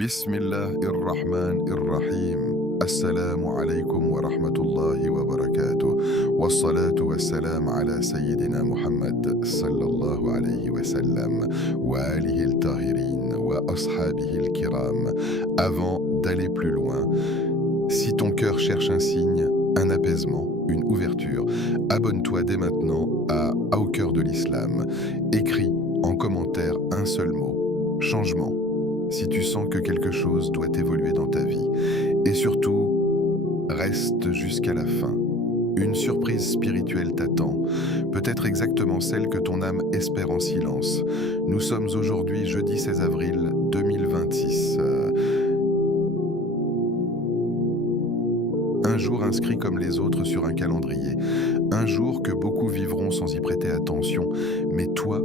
بسم الله الرحمن الرحيم. السلام عليكم ورحمة الله وبركاته، والصلاة والسلام على سيدنا محمد صلى الله عليه وسلم وآله الطاهرين وأصحابه الكرام. Avant d'aller plus loin, si ton cœur cherche un signe, un apaisement, une ouverture, abonne-toi dès maintenant à Au cœur de l'islam. Écris en commentaire un seul mot: changement, si tu sens que quelque chose doit évoluer dans ta vie. Et surtout, reste jusqu'à la fin. Une surprise spirituelle t'attend, peut-être exactement celle que ton âme espère en silence. Nous sommes aujourd'hui jeudi 16 avril 2026. Un jour inscrit comme les autres sur un calendrier. Un jour que beaucoup vivront sans y prêter attention. Mais toi,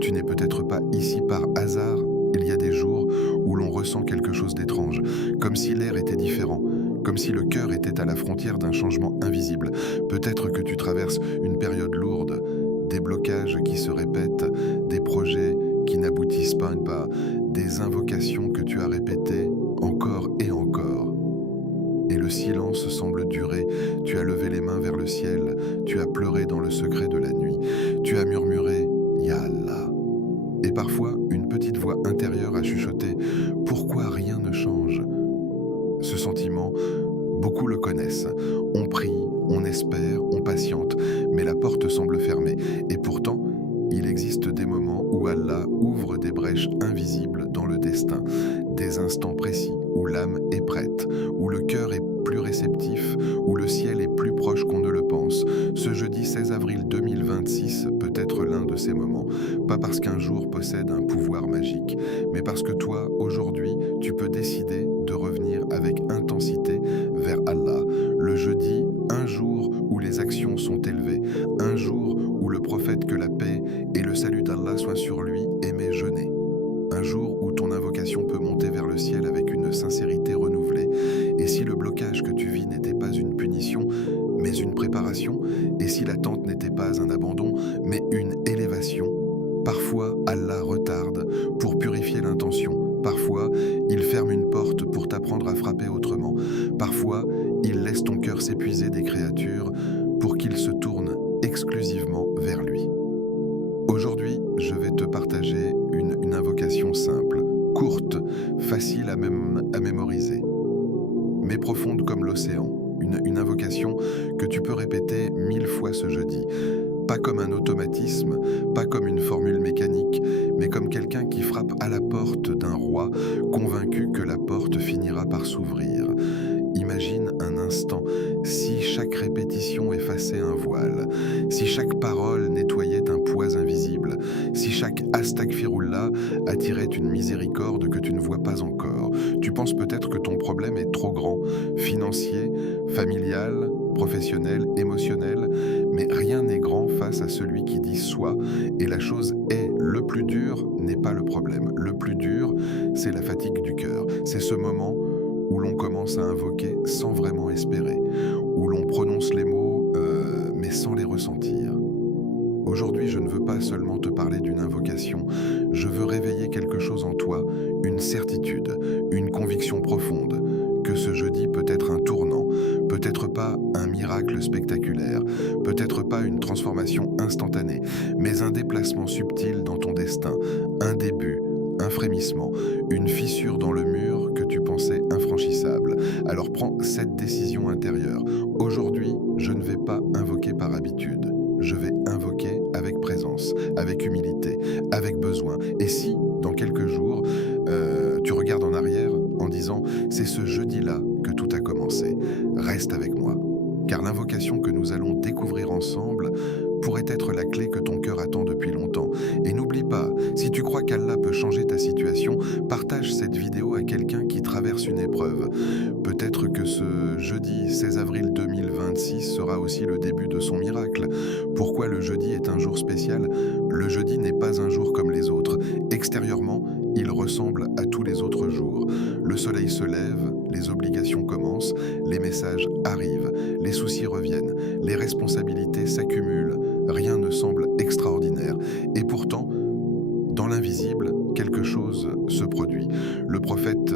tu n'es peut-être pas ici par hasard. Il y a des jours où l'on ressent quelque chose d'étrange, comme si l'air était différent, comme si le cœur était à la frontière d'un changement invisible. Peut-être que tu traverses une période lourde, des blocages qui se répètent, des projets qui n'aboutissent pas, des invocations que tu as répétées encore et encore. Et le silence semble durer. Tu as levé les mains vers le ciel, tu as pleuré dans le secret de la nuit, tu as murmuré « Ya Allah ». Et parfois, une petite voix intérieure a chuchoté « Pourquoi rien ne change ?» Ce sentiment, beaucoup le connaissent. On prie, on espère, on patiente, mais la porte semble fermée. Et pourtant, il existe des moments où Allah ouvre des brèches invisibles dans le destin, des instants précis où l'âme est prête, où le cœur est plus réceptif, où le ciel est plus proche qu'on ne le pense. Ce jeudi 16 avril 2026 peut être l'un de ces moments, pas parce qu'un jour possède un pouvoir magique, mais parce que toi, aujourd'hui, tu peux décider de revenir avec intensité vers Allah. Le jeudi, un jour où les actions sont élevées, un jour où le prophète, que la paix et le salut d'Allah soient sur lui, aimait jeûner. Un jour où ton invocation peut monter vers le ciel avec une sincérité renouvelée. Et si le blocage que tu vis n'était pas une punition, mais une préparation, et si l'attente n'était pas un abandon, mais une élévation, parfois Allah retarde pour purifier l'intention. Parfois, il ferme une porte pour t'apprendre à frapper autrement. Parfois, il laisse ton cœur s'épuiser des créatures pour qu'il se tourne exclusivement vers lui. Aujourd'hui, je vais te partager une invocation simple, courte, facile à mémoriser, mais profonde comme l'océan. Une invocation que tu peux répéter 1000 fois ce jeudi. Pas comme un automatisme, pas comme une formule mécanique, mais comme quelqu'un qui frappe à la porte d'un roi, convaincu que la porte finira par s'ouvrir. Imagine un instant, si chaque répétition effaçait un voile, si chaque parole nettoyait un poids invisible, si chaque astaghfirullah attirait une miséricorde que tu ne vois pas encore. Tu penses peut-être que ton problème est trop grand, financier, familial, professionnel, émotionnel, mais rien n'est grand face à celui qui dit soit, et la chose est, le plus dur n'est pas le problème. Le plus dur, c'est la fatigue du cœur. C'est ce moment où l'on commence à invoquer sans vraiment espérer, où l'on prononce les mots mais sans les ressentir. Aujourd'hui, je ne veux pas seulement te parler d'une invocation, je veux réveiller quelque chose en toi, une certitude, une conviction profonde, que ce jeudi peut être un tournant, peut-être pas un miracle spectaculaire, peut-être pas une transformation instantanée, mais un déplacement subtil dans ton destin, un début, un frémissement, une fissure dans le mur que tu pensais infranchissable. Alors prends cette décision intérieure. Aujourd'hui, je ne vais pas invoquer par habitude. Je vais invoquer avec présence, avec humilité, avec besoin. Et si, dans quelques jours, tu regardes en arrière en disant « c'est ce jeudi-là que tout a commencé », reste avec moi. Car l'invocation que nous allons découvrir ensemble pourrait être la clé que ton cœur attend depuis longtemps. Et n'oublie pas, si tu crois qu'Allah peut changer ta situation, partage cette vidéo à quelqu'un qui traverse une épreuve. Peut-être que ce jeudi 16 avril 2026 sera aussi le début de son miracle. Pourquoi le jeudi est un jour spécial? Le jeudi n'est pas un jour comme les autres. Extérieurement, il ressemble à tous les autres jours. Le soleil se lève, les obligations commencent, les messages arrivent, les soucis reviennent, les responsabilités s'accumulent. Rien ne semble extraordinaire. Et pourtant, dans l'invisible, quelque chose se produit. Le prophète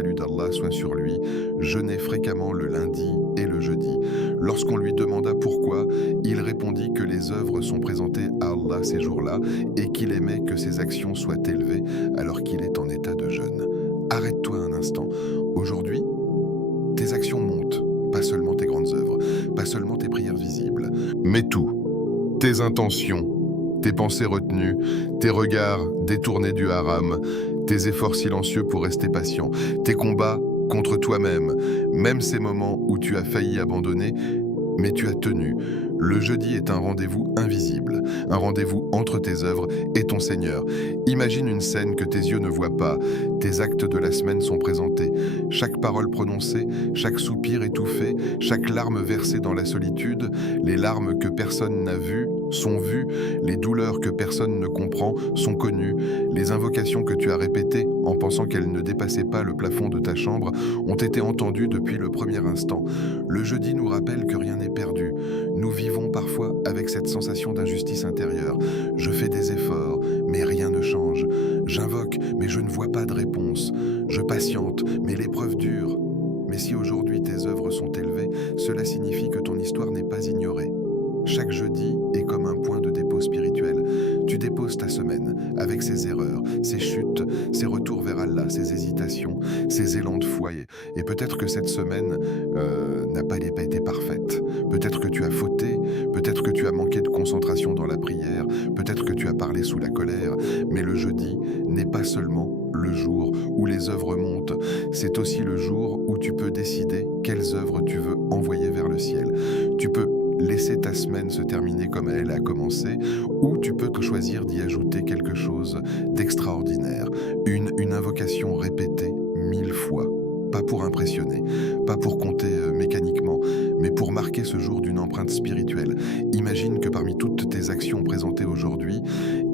salut d'Allah soit sur lui, jeûnait fréquemment le lundi et le jeudi. Lorsqu'on lui demanda pourquoi, il répondit que les œuvres sont présentées à Allah ces jours-là et qu'il aimait que ses actions soient élevées alors qu'il est en état de jeûne. Arrête-toi un instant. Aujourd'hui, tes actions montent, pas seulement tes grandes œuvres, pas seulement tes prières visibles, mais tout. Tes intentions, tes pensées retenues, tes regards détournés du haram, tes efforts silencieux pour rester patient, tes combats contre toi-même, même ces moments où tu as failli abandonner, mais tu as tenu. Le jeudi est un rendez-vous invisible, un rendez-vous entre tes œuvres et ton Seigneur. Imagine une scène que tes yeux ne voient pas. Tes actes de la semaine sont présentés. Chaque parole prononcée, chaque soupir étouffé, chaque larme versée dans la solitude, les larmes que personne n'a vues, sont vues, les douleurs que personne ne comprend sont connues, les invocations que tu as répétées en pensant qu'elles ne dépassaient pas le plafond de ta chambre ont été entendues depuis le premier instant. Le jeudi nous rappelle que rien n'est perdu. Nous vivons parfois avec cette sensation d'injustice intérieure. Je fais des efforts, mais rien ne change. J'invoque, mais je ne vois pas de réponse. Je patiente, mais l'épreuve dure. Mais si aujourd'hui tes œuvres sont élevées, cela signifie que ton histoire n'est pas ignorée. Chaque jeudi est comme un point de dépôt spirituel. Tu déposes ta semaine avec ses erreurs, ses chutes, ses retours vers Allah, ses hésitations, ses élans de foi. Et peut-être que cette semaine n'a pas été parfaite. Peut-être que tu as fauté, peut-être que tu as manqué de concentration dans la prière, peut-être que tu as parlé sous la colère. Mais le jeudi n'est pas seulement le jour où les œuvres montent, c'est aussi le jour où tu peux décider quelles œuvres tu veux envoyer vers le ciel. Tu peux laisser ta semaine se terminer comme elle a commencé, ou tu peux te choisir d'y ajouter quelque chose d'extraordinaire, une invocation répétée 1000 fois. Pas pour impressionner, pas pour compter mécaniquement, mais pour marquer ce jour d'une empreinte spirituelle. Imagine que parmi toutes tes actions présentées aujourd'hui,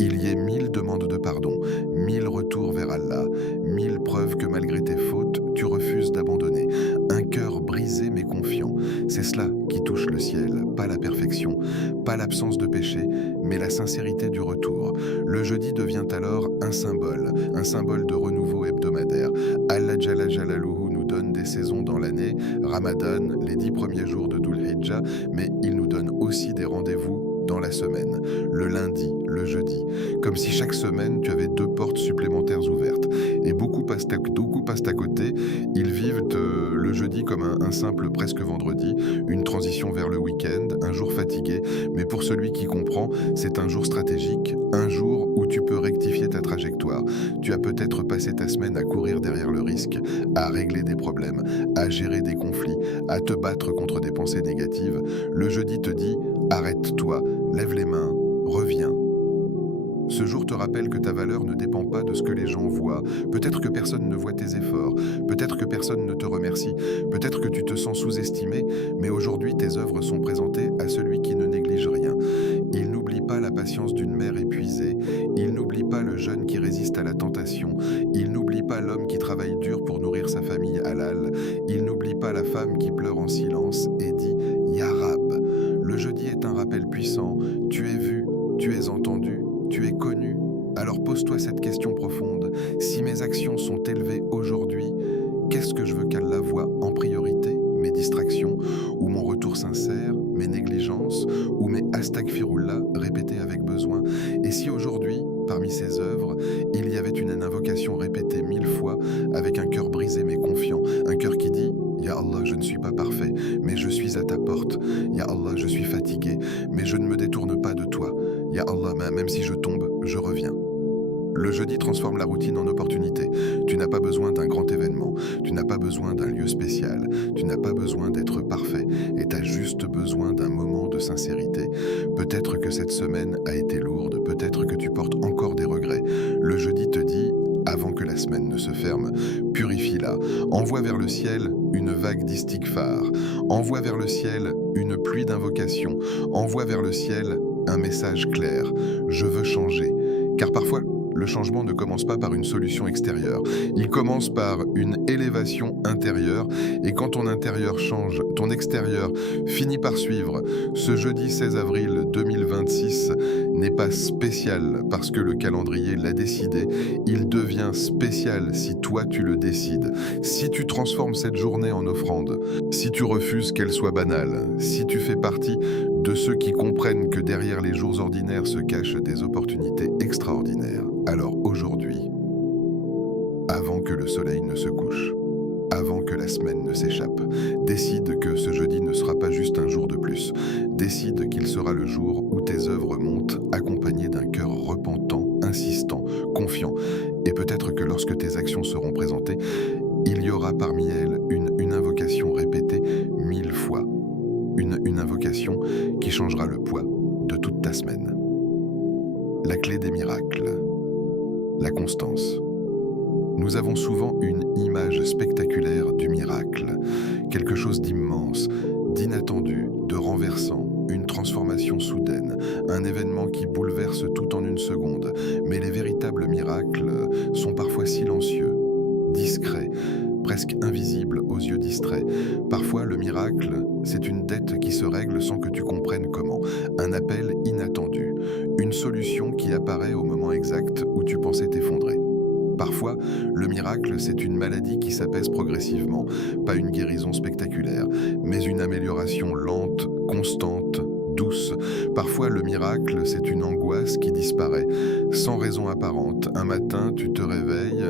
il y ait 1000 demandes de pardon, 1000 retours vers Allah, 1000 preuves que malgré tes fautes, tu refuses d'abandonner. Un cœur brisé mais confiant. C'est cela qui touche le ciel, pas la perfection, pas l'absence de péché, mais la sincérité du retour. Le jeudi devient alors un symbole de renouveau hebdomadaire. Allah Jalla Jalaluhu nous donne des saisons dans l'année, Ramadan, les 10 premiers jours de Dhul Hijjah, mais il nous donne aussi des rendez-vous dans la semaine, le lundi, le jeudi, comme si chaque semaine tu avais 2 portes supplémentaires ouvertes. Et beaucoup passent à côté, ils vivent le jeudi comme un simple presque vendredi, une transition vers le week-end, un jour fatigué, mais pour celui qui comprend, c'est un jour stratégique, un jour où tu peux rectifier ta trajectoire. Tu as peut-être passé ta semaine à courir derrière le risque, à régler des problèmes, à gérer des conflits, à te battre contre des pensées négatives. Le jeudi te dit « arrête-toi ». Lève les mains, reviens. Ce jour te rappelle que ta valeur ne dépend pas de ce que les gens voient. Peut-être que personne ne voit tes efforts, peut-être que personne ne te remercie, peut-être que tu te sens sous-estimé, mais aujourd'hui tes œuvres sont présentées à celui qui ne néglige rien. Il n'oublie pas la patience d'une mère épuisée, il n'oublie pas le jeune qui résiste à la tentation, il n'oublie pas l'homme qui travaille dur pour nourrir sa famille halal, il n'oublie pas la femme qui pleure en silence et dit « Ya Rab ». Le jeudi est un rappel puissant, tu es vu, tu es entendu, tu es connu. Alors pose-toi cette question profonde, si mes actions sont élevées aujourd'hui, qu'est-ce que je veux qu'Allah voie en priorité? Mes distractions, ou mon retour sincère, mes négligences, ou mes astaghfirullah répétés avec besoin? Et si aujourd'hui, parmi ces œuvres, il y avait une invocation répétée 1000 fois, avec un cœur brisé mais confiant, un cœur qui dit « Ya Allah, je ne suis pas parfait, mais je suis à ta porte. Ya Allah, je suis fatigué, mais je ne me détourne pas de toi. Ya Allah, même si je tombe, je reviens. » Le jeudi transforme la routine en opportunité. Tu n'as pas besoin d'un grand événement, tu n'as pas besoin d'un lieu spécial, tu n'as pas besoin d'être parfait, et tu as juste besoin d'un moment de sincérité. Peut-être que cette semaine a été lourde, peut-être que tu portes encore des regrets. Le jeudi te dit, avant que la semaine ne se ferme, purifie-la, envoie vers le ciel une vague d'istighfar, envoie vers le ciel une pluie d'invocations, envoie vers le ciel un message clair, je veux changer. Car parfois, le changement ne commence pas par une solution extérieure. Il commence par une élévation intérieure. Et quand ton intérieur change, ton extérieur finit par suivre. Ce jeudi 16 avril 2026, n'est pas spécial parce que le calendrier l'a décidé, il devient spécial si toi tu le décides. Si tu transformes cette journée en offrande, si tu refuses qu'elle soit banale, si tu fais partie de ceux qui comprennent que derrière les jours ordinaires se cachent des opportunités extraordinaires, alors aujourd'hui, avant que le soleil ne se couche, avant que la semaine ne s'échappe, décide que ce jeudi ne sera pas juste un jour de plus. Décide qu'il sera le jour où tes œuvres montent accompagnées d'un cœur repentant, insistant, confiant. Et peut-être que lorsque tes actions seront présentées, il y aura parmi elles une invocation répétée 1000 fois. Une invocation qui changera le poids de toute ta semaine. La clé des miracles, la constance. Nous avons souvent une image spectaculaire du miracle, quelque chose d'immense, d'inattendu, de renversant, une transformation soudaine, un événement qui bouleverse tout en une seconde. Mais les véritables miracles sont parfois silencieux, discrets, presque invisibles aux yeux distraits. Parfois, le miracle, c'est une dette qui se règle sans que tu comprennes comment, un appel inattendu, une solution qui apparaît au moment exact où tu pensais t'effondrer. Parfois, le miracle, c'est une maladie qui s'apaise progressivement, pas une guérison spectaculaire, mais une amélioration lente, constante, douce. Parfois, le miracle, c'est une angoisse qui disparaît, sans raison apparente. Un matin, tu te réveilles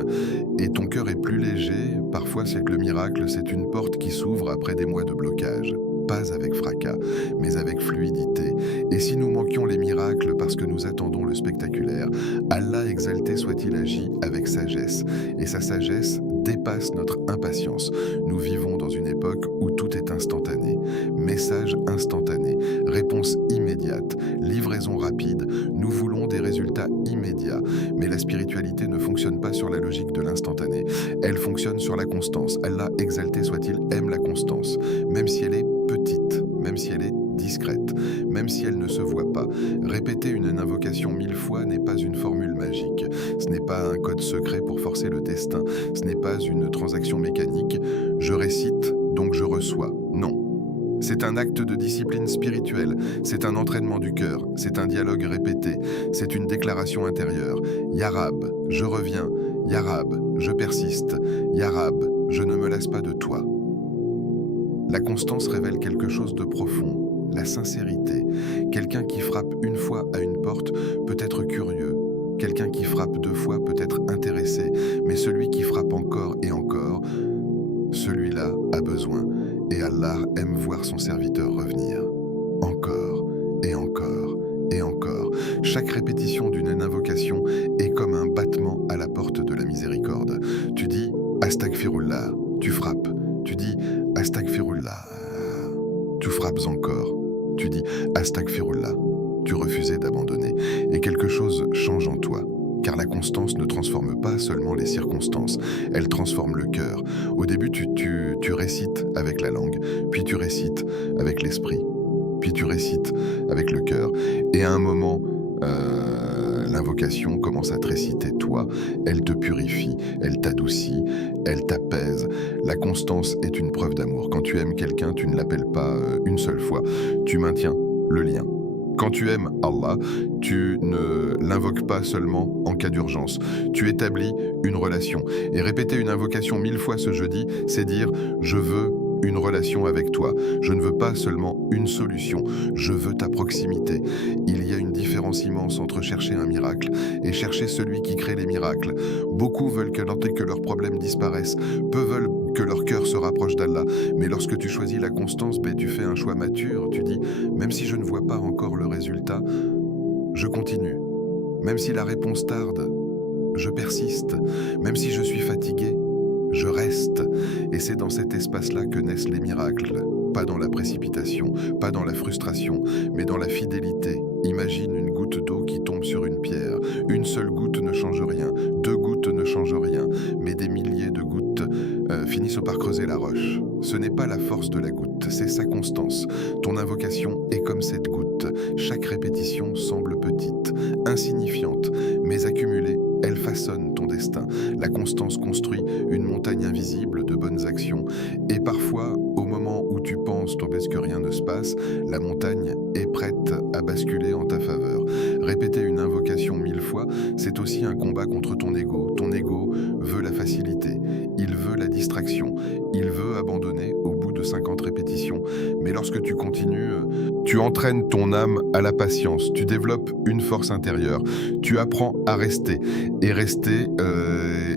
et ton cœur est plus léger. Parfois, c'est que le miracle, c'est une porte qui s'ouvre après des mois de blocage. Pas avec fracas, mais avec fluidité. Et si nous manquions les miracles parce que nous attendons le spectaculaire, Allah exalté soit-il agit avec sagesse. Et sa sagesse dépasse notre impatience. Nous vivons dans une époque où tout est instantané. Message instantané, réponse immédiate, livraison rapide. Nous voulons des résultats immédiats. Mais la spiritualité ne fonctionne pas sur la logique de l'instantané. Elle fonctionne sur la constance. Allah exalté soit-il aime la constance, même si elle est petite, même si elle est discrète, même si elle ne se voit pas. Répéter une invocation 1000 fois n'est pas une formule magique. Ce n'est pas un code secret pour forcer le destin. Ce n'est pas une transaction mécanique. Je récite, donc je reçois. Non. C'est un acte de discipline spirituelle, c'est un entraînement du cœur, c'est un dialogue répété, c'est une déclaration intérieure. Ya Rab, je reviens. Ya Rab, je persiste. Ya Rab, je ne me lasse pas de toi. La constance révèle quelque chose de profond, la sincérité. Quelqu'un qui frappe une fois à une porte peut être curieux. Quelqu'un qui frappe 2 fois peut être intéressé. Mais celui qui frappe encore et encore, celui-là a besoin. Et Allah aime voir son serviteur revenir. Encore et encore et encore. Chaque répétition d'une invocation est comme un battement à la porte de la miséricorde. Tu dis « Astaghfirullah », tu frappes. Tu dis « Astaghfirullah », tu frappes encore. Tu dis « Astaghfirullah », tu refusais d'abandonner. Et quelque chose change en toi. Car la constance ne transforme pas seulement les circonstances, elle transforme le cœur. Au début, tu récites avec la langue, puis tu récites avec l'esprit, puis tu récites avec le cœur. Et à un moment, l'invocation commence à te réciter toi, elle te purifie, elle t'adoucit, elle t'apaise. La constance est une preuve d'amour. Quand tu aimes quelqu'un, tu ne l'appelles pas une seule fois, tu maintiens le lien. Quand tu aimes Allah, tu ne l'invoques pas seulement en cas d'urgence. Tu établis une relation. Et répéter une invocation 1000 fois ce jeudi, c'est dire « Je veux une relation avec toi. Je ne veux pas seulement une solution. Je veux ta proximité. » Il y a une différence immense entre chercher un miracle et chercher celui qui crée les miracles. Beaucoup veulent que leurs problèmes disparaissent. Peu veulent que leur cœur se rapproche d'Allah. Mais lorsque tu choisis la constance, tu fais un choix mature. Tu dis, même si je ne vois pas encore le résultat, je continue. Même si la réponse tarde, je persiste. Même si je suis fatigué, je reste. Et c'est dans cet espace-là que naissent les miracles. Pas dans la précipitation, pas dans la frustration, mais dans la fidélité. Imagine une goutte d'eau qui tombe sur une pierre. Une seule goutte ne change rien, 2 gouttes ne changent rien, mais des milliers de gouttes finissent par creuser la roche. Ce n'est pas la force de la goutte, c'est sa constance. Ton invocation est comme cette goutte. Chaque répétition semble petite, insignifiante, mais accumulée, elle façonne ton destin. La constance construit une montagne invisible de bonnes actions. Et parfois, au moment où tu penses que rien ne se passe, la montagne est prête à basculer en ta faveur. Répéter une invocation 1000 fois, c'est aussi un combat contre ton ego. Ton ego veut la facilité, il veut la distraction, il veut abandonner au bout de 50 répétitions. Mais lorsque tu continues, tu entraînes ton âme à la patience, tu développes une force intérieure, tu apprends à rester. Et rester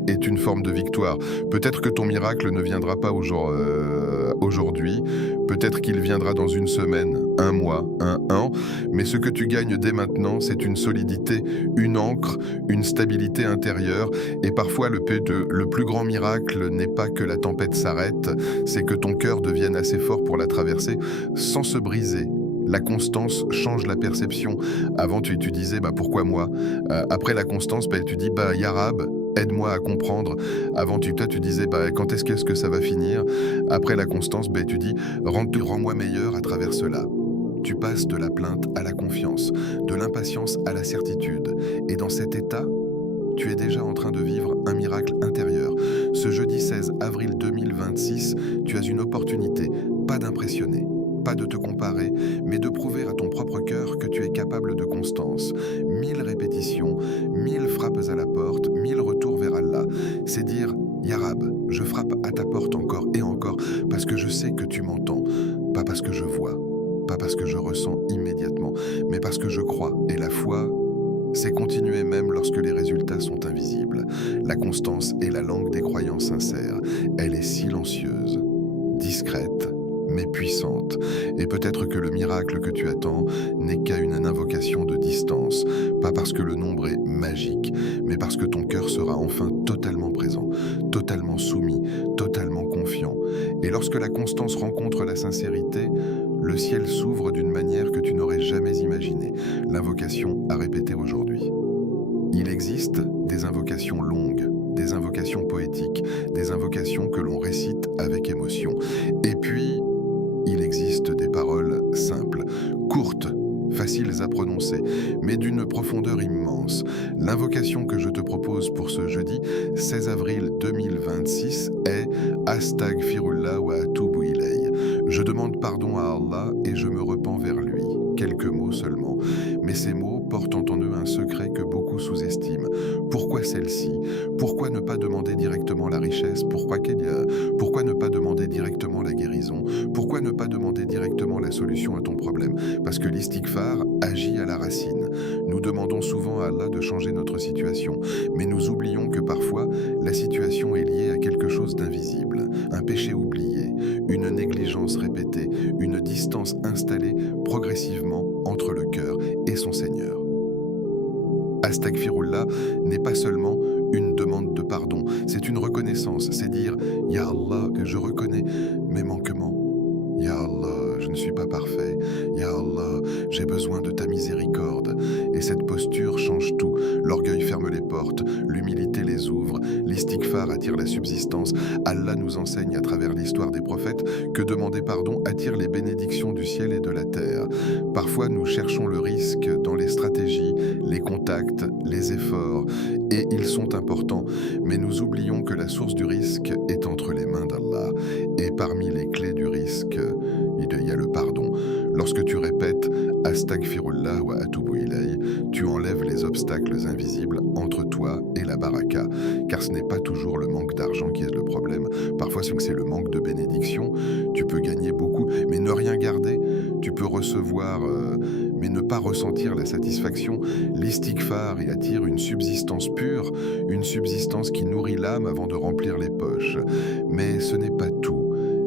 est une forme de victoire. Peut-être que ton miracle ne viendra pas aujourd'hui, peut-être qu'il viendra dans une semaine, un mois, un an, mais ce que tu gagnes dès maintenant, c'est une solidité, une ancre, une stabilité intérieure. Et parfois, le plus grand miracle n'est pas que la tempête s'arrête, c'est que ton cœur devienne assez fort pour la traverser sans se briser. La constance change la perception. Avant, tu disais, pourquoi moi? Après la constance, tu dis, Yarab, aide-moi à comprendre. Avant, tu disais, quand est-ce que ça va finir? Après la constance, tu dis, rends-moi meilleur à travers cela. Tu passes de la plainte à la confiance, de l'impatience à la certitude. Et dans cet état, tu es déjà en train de vivre un miracle intérieur. Ce jeudi 16 avril 2026, tu as une opportunité, pas d'impressionner, pas de te comparer, mais de prouver à ton propre cœur que tu es capable de constance. 1000 répétitions, 1000 frappes à la porte, 1000 retours vers Allah. C'est dire, Yarab, je frappe à ta porte encore et encore, parce que je sais que tu m'entends, pas parce que je vois, pas parce que je ressens immédiatement, mais parce que je crois. Et la foi, c'est continuer même lorsque les résultats sont invisibles. La constance est la langue des croyants sincères. Elle est silencieuse, discrète, mais puissante. Et peut-être que le miracle que tu attends n'est qu'à une invocation de distance, pas parce que le nombre est magique, mais parce que ton cœur sera enfin totalement présent, totalement soumis, totalement confiant. Et lorsque la constance rencontre la sincérité, le ciel s'ouvre d'une manière que tu n'aurais jamais imaginée. L'invocation à répéter aujourd'hui. Il existe des invocations longues, des invocations poétiques, des invocations que l'on récite avec émotion. Et puis, il existe des paroles simples, courtes, faciles à prononcer, mais d'une profondeur immense. L'invocation que je te propose pour ce jeudi 16 avril 2026 est « Astaghfirullah wa atubu ilayh ». Je demande pardon à Allah et je me repens vers lui. Quelques mots seulement. Mais ces mots portent en eux un secret que beaucoup sous-estiment. Pourquoi celle-ci? Pourquoi ne pas demander directement la richesse? Pourquoi ne pas demander directement la guérison? Pourquoi ne pas demander directement la solution à ton problème? Parce que l'istighfar agit à la racine. Nous demandons souvent à Allah de changer notre situation, mais nous oublions que parfois, la situation est liée à quelque chose d'invisible, un péché oublié, une négligence répétée, une distance installée progressivement entre le cœur et son Seigneur. Astaghfirullah n'est pas seulement une demande de pardon, c'est une reconnaissance, c'est dire « Ya Allah, que je reconnais mes manquements. Ya Allah, je ne suis pas parfait. Ya Allah, j'ai besoin de ta miséricorde. » Et cette posture change tout. L'orgueil ferme les portes, l'humilité les ouvre, l'istighfar attire la subsistance. Allah nous enseigne à travers l'histoire des prophètes que demander pardon attire les bénédictions du ciel et de la terre. Parfois, nous cherchons le risque dans les stratégies, les contacts, les efforts, et ils sont importants. Mais nous oublions que la source du risque est entre les mains d'Allah. Et parmi les clés du risque, il y a le pardon. Lorsque tu répètes « Astaghfirullah wa atubu ilayh », tu enlèves les obstacles invisibles entre toi et la baraka. Car ce n'est pas toujours le manque d'argent qui est le problème. Parfois, c'est le manque de bénédiction. Tu peux gagner beaucoup, mais ne rien garder. Tu peux recevoir, mais ne pas ressentir la satisfaction. L'istighfar y attire une subsistance pure, une subsistance qui nourrit l'âme avant de remplir les poches. Mais ce n'est pas tout.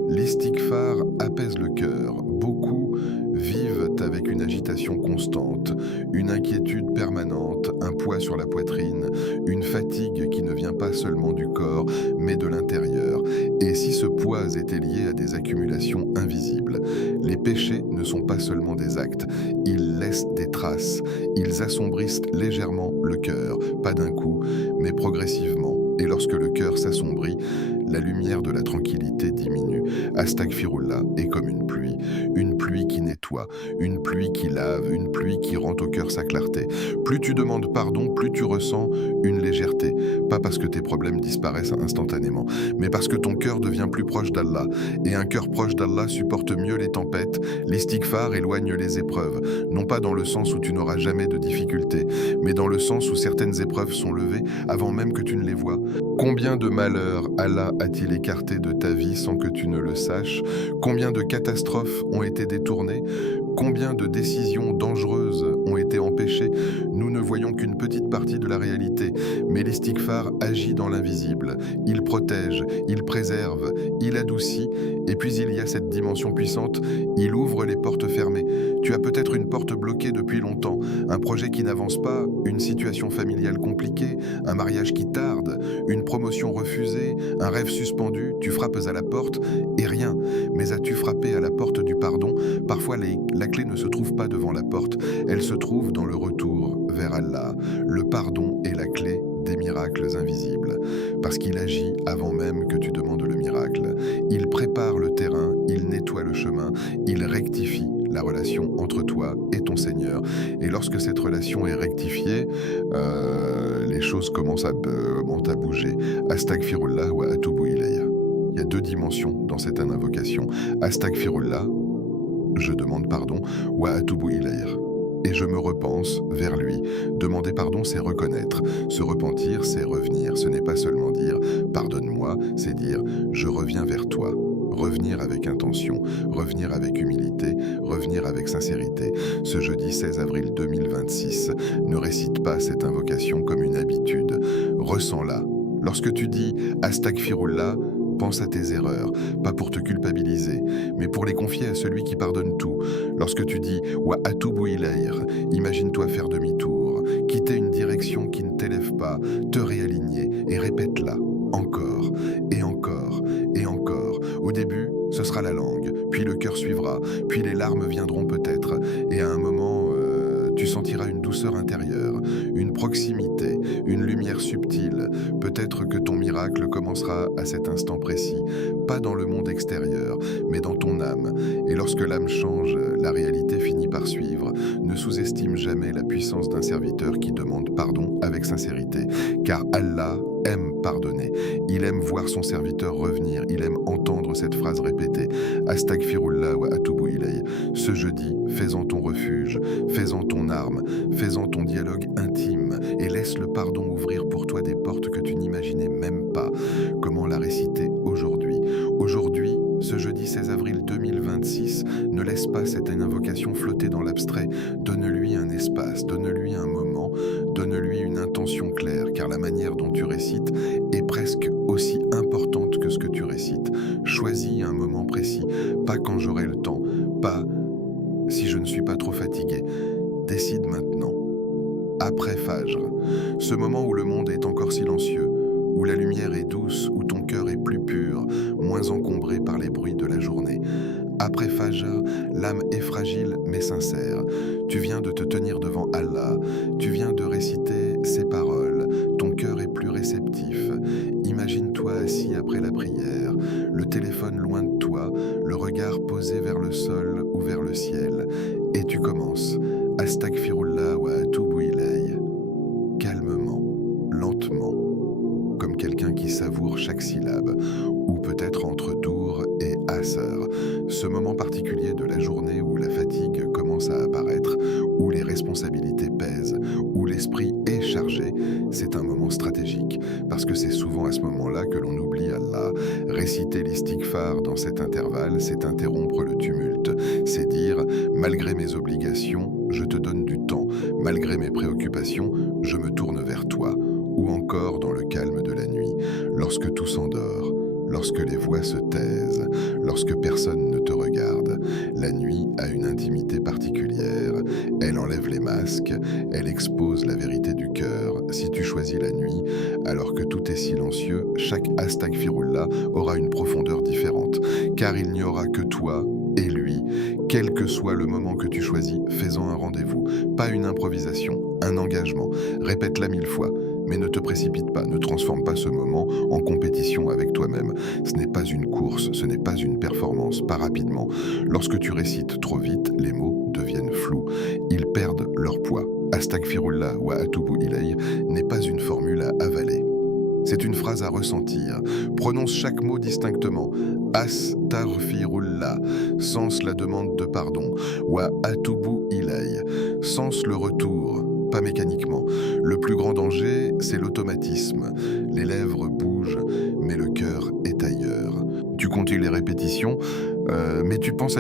L'istighfar apaise le cœur. Beaucoup vivent avec une agitation constante, une inquiétude permanente, un poids sur la poitrine, une fatigue qui ne vient pas seulement du corps, mais de l'intérieur. Et si ce poids était lié à des accumulations invisibles, les péchés ne sont pas seulement des actes, ils laissent des traces, ils assombrissent légèrement le cœur, pas d'un coup, mais progressivement. Et lorsque le cœur s'assombrit, la lumière de la tranquillité diminue. Astaghfirullah est comme une pluie qui nettoie, une pluie qui lave, une pluie qui rend au cœur sa clarté. Plus tu demandes pardon, plus tu ressens une légèreté. Pas parce que tes problèmes disparaissent instantanément, mais parce que ton cœur devient plus proche d'Allah. Et un cœur proche d'Allah supporte mieux les tempêtes. L'istighfar éloigne les épreuves, non pas dans le sens où tu n'auras jamais de difficultés, mais dans le sens où certaines épreuves sont levées avant même que tu ne les vois. Combien de malheurs Allah a-t-il écarté de ta vie sans que tu ne le saches? Combien de catastrophes ont été détournées? Combien de décisions dangereuses ont été empêchées? Nous ne voyons qu'une petite partie de la réalité, mais l'istighfar agit dans l'invisible. Il protège, il préserve, il adoucit, et puis il y a cette dimension puissante, il ouvre les portes fermées. Tu as peut-être une porte bloquée depuis longtemps, un projet qui n'avance pas, une situation familiale compliquée, un mariage qui tarde, une promotion refusée, un rêve suspendu, tu frappes à la porte et rien. Mais as-tu frappé à la porte du pardon? Parfois la clé ne se trouve pas devant la porte, elle se trouve dans le retour vers Allah. Le pardon est la clé des miracles invisibles, parce qu'il agit avant même que tu demandes le miracle. Il prépare le terrain, il nettoie le chemin, il rectifie la relation entre toi et ton Seigneur. Et lorsque cette relation est rectifiée, les choses commencent à bouger. Astaghfirullah wa atubu ilayh. Il y a deux dimensions dans cette invocation. Astaghfirullah, je demande pardon, wa atubu ilayh. Et je me repense vers lui. Demander pardon, c'est reconnaître. Se repentir, c'est revenir. Ce n'est pas seulement dire « pardonne-moi », c'est dire « je reviens vers toi ». Revenir avec intention, revenir avec humilité, revenir avec sincérité. Ce jeudi 16 avril 2026, ne récite pas cette invocation comme une habitude. Ressens-la. Lorsque tu dis « Astaghfirullah », pense à tes erreurs, pas pour te culpabiliser, mais pour les confier à celui qui pardonne tout. Lorsque tu dis « Wa atubu ilayh », imagine-toi faire demi-tour, quitter une direction qui ne t'élève pas, te réaligner et répète-la encore et encore et encore. Au début, ce sera la langue, puis le cœur suivra, puis les larmes viendront peut-être, et à un moment, tu sentiras une douceur intérieure, une proximité, une lumière subtile. Peut-être que ton miracle commencera à cet instant précis, pas dans le monde extérieur, mais dans ton âme. Et lorsque l'âme change, la réalité finit par suivre. Ne sous-estime jamais la puissance d'un serviteur qui demande pardon avec sincérité, car Allah aime pardonner. Il aime voir son serviteur revenir. Il aime entendre cette phrase répétée. Astaghfirullah wa atubu ilayh. Ce jeudi, fais-en ton refuge, fais-en ton arme, fais-en ton dialogue intime et laisse le pardon ouvrir pour toi des portes que tu n'imaginais même pas. Comment la réciter aujourd'hui? Aujourd'hui, ce jeudi 16 avril 2026, ne laisse pas cette invocation flotter dans l'abstrait. Donne-lui un espace, donne-lui un moment, donne-lui une intention claire, car la manière dont tu récites est presque aussi importante que ce que tu récites. Choisis un moment précis, pas quand j'aurai le temps, pas si je ne suis pas trop fatigué. Décide maintenant. Après Fajr, ce moment où le monde est encore silencieux, où la lumière est douce, où ton cœur est plus pur, moins encombré par les bruits de la journée. Après Fajr, l'âme est fragile mais sincère. Tu viens de te tenir devant Allah, tu viens de réciter ses paroles, ton cœur est plus réceptif. Imagine-toi assis après la prière, le téléphone loin de toi, le regard posé vers le sol ou vers le ciel, et tu commences. Astaghfirullah wa atubu ilayh. Calmement, lentement, comme quelqu'un qui savoure chaque syllabe, ou peut-être entre Dour et Asr, ce moment particulier de la journée où la fatigue commence à apparaître, où les responsabilités pèsent, où l'esprit est chargé, c'est un moment stratégique, parce que c'est souvent à ce moment-là que l'on oublie Allah. Réciter l'istighfar dans cet intervalle, c'est interrompre le tumulte, c'est dire « malgré mes obligations, je te donne du temps, malgré mes préoccupations, je me tourne vers toi ». Ou encore dans le calme de la nuit, lorsque tout s'endort, lorsque les voix se taisent, lorsque personne ne te regarde. La nuit a une intimité particulière, elle enlève les masques, elle expose la vérité du cœur. Si tu choisis la nuit, alors que tout est silencieux, chaque astaghfirullah aura une profondeur différente, car il n'y aura que toi et lui. Quel que soit le moment que tu choisis, fais-en un rendez-vous, pas une improvisation, un engagement. Répète-la 1000 fois. Mais ne te précipite pas, ne transforme pas ce moment en compétition avec toi-même. Ce n'est pas une course, ce n'est pas une performance, pas rapidement. Lorsque tu récites trop vite, les mots deviennent flous. Ils perdent leur poids. Astaghfirullah wa atubu ilayh n'est pas une formule à avaler. C'est une phrase à ressentir. Prononce chaque mot distinctement. Astaghfirullah, sens la demande de pardon. Wa atubu ilayh, sens le retour, pas mécaniquement. Le plus grand danger, c'est l'automatisme. Les lèvres bougent, mais le cœur est ailleurs. Tu continues les répétitions, mais tu penses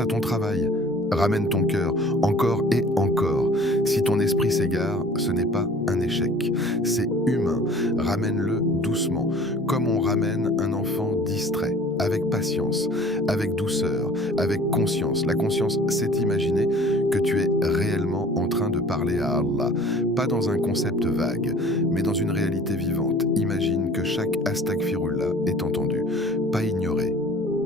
à ton travail. Ramène ton cœur, encore et encore. Si ton esprit s'égare, ce n'est pas un échec. C'est humain. Ramène-le doucement, comme on ramène un enfant distrait, avec patience, avec douceur, avec conscience. La conscience, c'est imaginer que tu es réellement en train de parler à Allah, pas dans un concept vague, mais dans une réalité vivante. Imagine que chaque astaghfirullah est entendu, pas ignoré,